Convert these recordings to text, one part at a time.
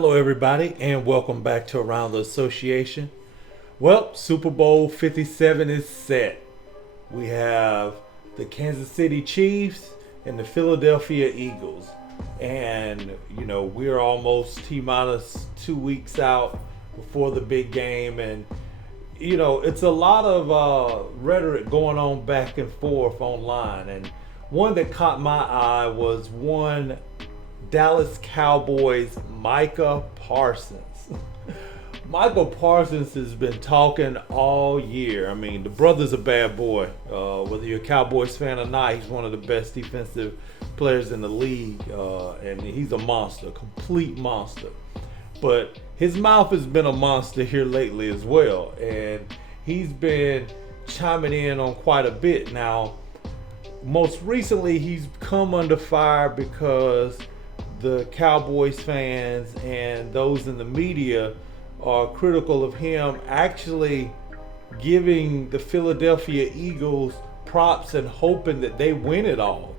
Hello, everybody, and welcome back to Around the Association. Well, Super Bowl 57 is set. We have the Kansas City Chiefs and the Philadelphia Eagles. And, we're almost T-minus 2 weeks out before the big game. And, it's a lot of rhetoric going on back and forth online. And one that caught my eye was one Dallas Cowboys Micah Parsons. Micah Parsons has been talking all year. I mean, the brother's a bad boy. Whether you're a Cowboys fan or not, he's one of the best defensive players in the league. And he's a monster, complete monster. But his mouth has been a monster here lately as well. And he's been chiming in on quite a bit. Now, most recently, he's come under fire because the Cowboys fans and those in the media are critical of him actually giving the Philadelphia Eagles props and hoping that they win it all.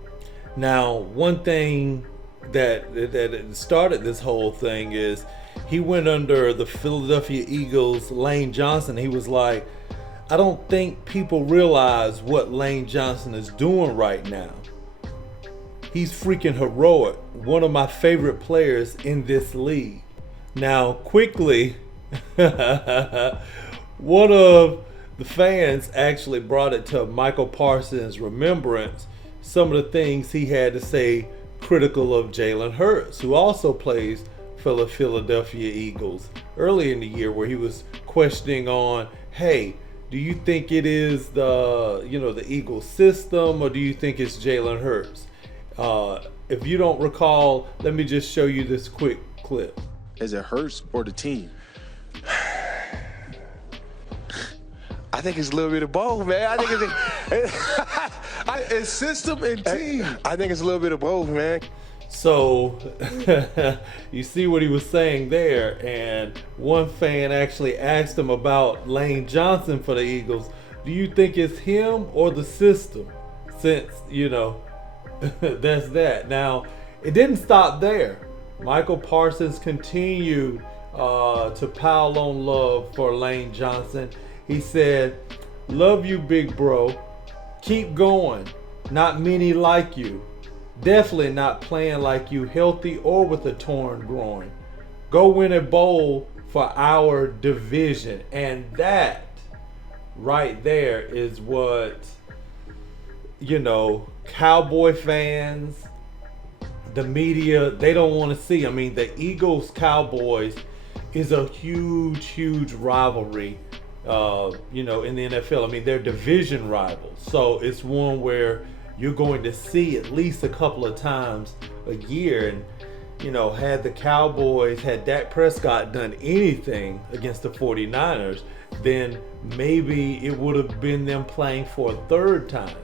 Now, one thing that started this whole thing is he went under the Philadelphia Eagles' Lane Johnson. He was like, I don't think people realize what Lane Johnson is doing right now. He's freaking heroic. One of my favorite players in this league. Now, quickly, one of the fans actually brought it to Michael Parsons' remembrance, some of the things he had to say critical of Jalen Hurts, who also plays for the Philadelphia Eagles early in the year, where he was questioning on, hey, do you think it is the Eagles system, or do you think it's Jalen Hurts? If you don't recall, let me just show you this quick clip. Is it Hurts or the team? I think it's a little bit of both, man. I think it's system and team. I think it's a little bit of both, man. So you see what he was saying there, and one fan actually asked him about Lane Johnson for the Eagles. Do you think it's him or the system? Since, that's that. Now, it didn't stop there. Michael Parsons continued to pile on love for Lane Johnson. He said, love you, big bro. Keep going. Not many like you. Definitely not playing like you, healthy or with a torn groin. Go win a bowl for our division. And that right there is what, Cowboy fans, the media, they don't want to see. I mean, the Eagles Cowboys is a huge rivalry, in the NFL. I mean, they're division rivals. So it's one where you're going to see at least a couple of times a year. And, had the Cowboys, had Dak Prescott done anything against the 49ers, then maybe it would have been them playing for a third time.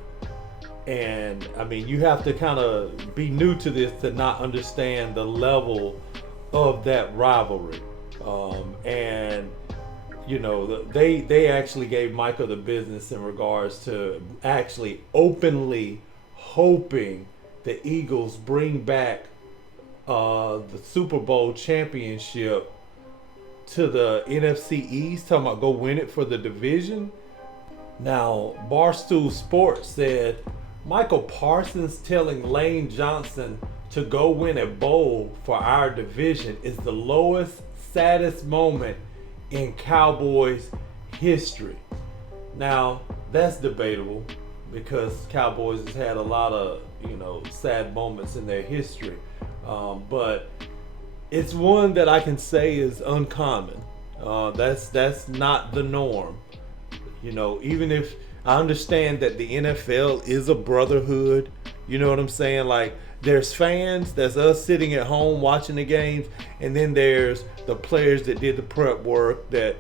And I mean, you have to kind of be new to this to not understand the level of that rivalry. They actually gave Micah the business in regards to actually openly hoping the Eagles bring back the Super Bowl championship to the NFC East, talking about go win it for the division. Now, Barstool Sports said, Michael Parsons telling Lane Johnson to go win a bowl for our division is the lowest, saddest moment in Cowboys history. Now, that's debatable because Cowboys has had a lot of, sad moments in their history. But it's one that I can say is uncommon. That's not the norm. Even if I understand that the NFL is a brotherhood, you know what I'm saying? Like, there's fans, that's us sitting at home watching the games, and then there's the players that did the prep work that,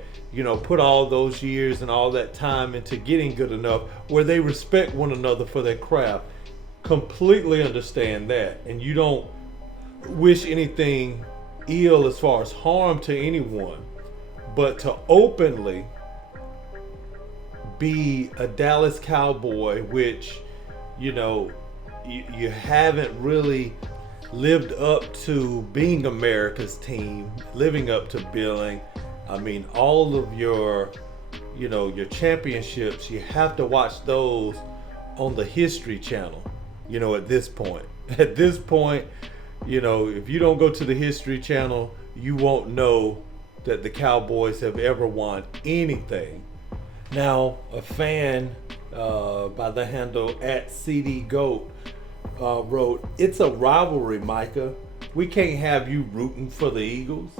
put all those years and all that time into getting good enough where they respect one another for their craft. Completely understand that. And you don't wish anything ill as far as harm to anyone. But to openly be a Dallas Cowboy, which, you haven't really lived up to being America's team, living up to billing. I mean, all of your, your championships, you have to watch those on the History Channel, at this point. At this point, if you don't go to the History Channel, you won't know that the Cowboys have ever won anything. Now, a fan by the handle @CDGoat wrote, "It's a rivalry, Micah. We can't have you rooting for the Eagles."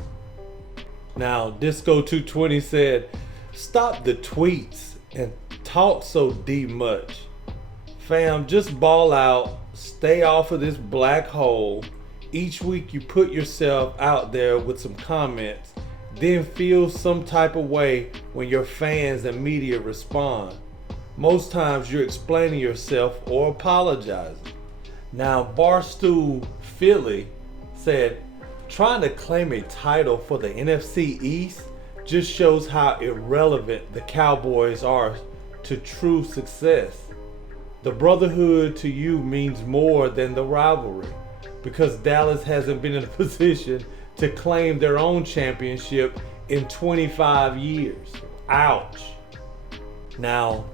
Now, Disco220 said, "Stop the tweets and talk so much. Fam, just ball out. Stay off of this black hole. Each week you put yourself out there with some comments, then feel some type of way when your fans and media respond. Most times you're explaining yourself or apologizing." Now, Barstool Philly said, "Trying to claim a title for the NFC East just shows how irrelevant the Cowboys are to true success. The brotherhood to you means more than the rivalry, because Dallas hasn't been in a position to claim their own championship in 25 years. Ouch." Now,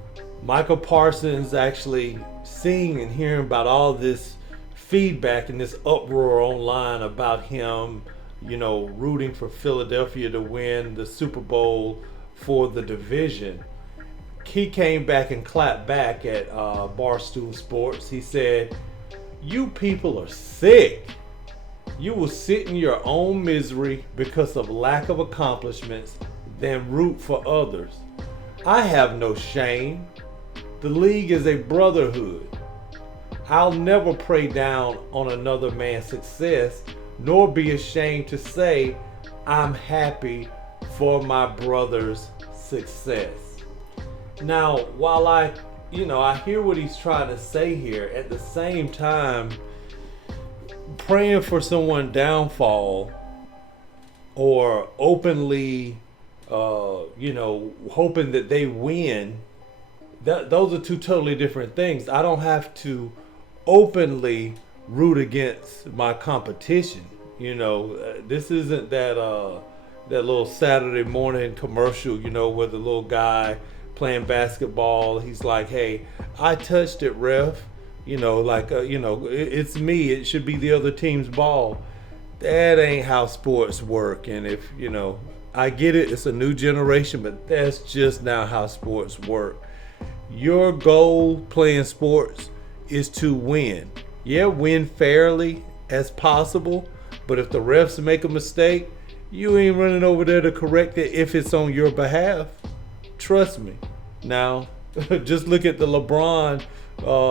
Micah Parsons actually seeing and hearing about all this feedback and this uproar online about him, rooting for Philadelphia to win the Super Bowl for the division. He came back and clapped back at Barstool Sports. He said, "You people are sick. You will sit in your own misery because of lack of accomplishments, then root for others. I have no shame. The league is a brotherhood. I'll never prey down on another man's success, nor be ashamed to say I'm happy for my brother's success." Now, while I hear what he's trying to say here, at the same time, praying for someone's downfall or openly, hoping that they win, those are two totally different things. I don't have to openly root against my competition. This isn't that little Saturday morning commercial, where the little guy playing basketball, he's like, "Hey, I touched it, ref." It's me. It should be the other team's ball. That ain't how sports work. And if, I get it, it's a new generation, but that's just not how sports work. Your goal playing sports is to win. Yeah, win fairly as possible, but if the refs make a mistake, you ain't running over there to correct it if it's on your behalf. Trust me. Now, just look at the LeBron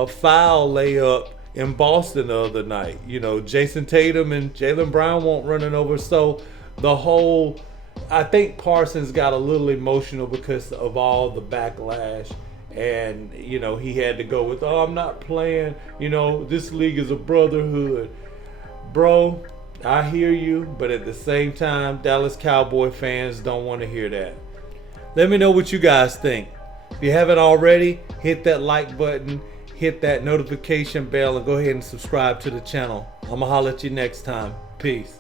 foul layup in Boston the other night. Jason Tatum and Jaylen Brown won't running over. So I think Parsons got a little emotional because of all the backlash. And, he had to go with, "Oh, I'm not playing. This league is a brotherhood." Bro, I hear you. But at the same time, Dallas Cowboy fans don't want to hear that. Let me know what you guys think. If you haven't already, hit that like button, hit that notification bell, and go ahead and subscribe to the channel. I'm going to holler at you next time. Peace.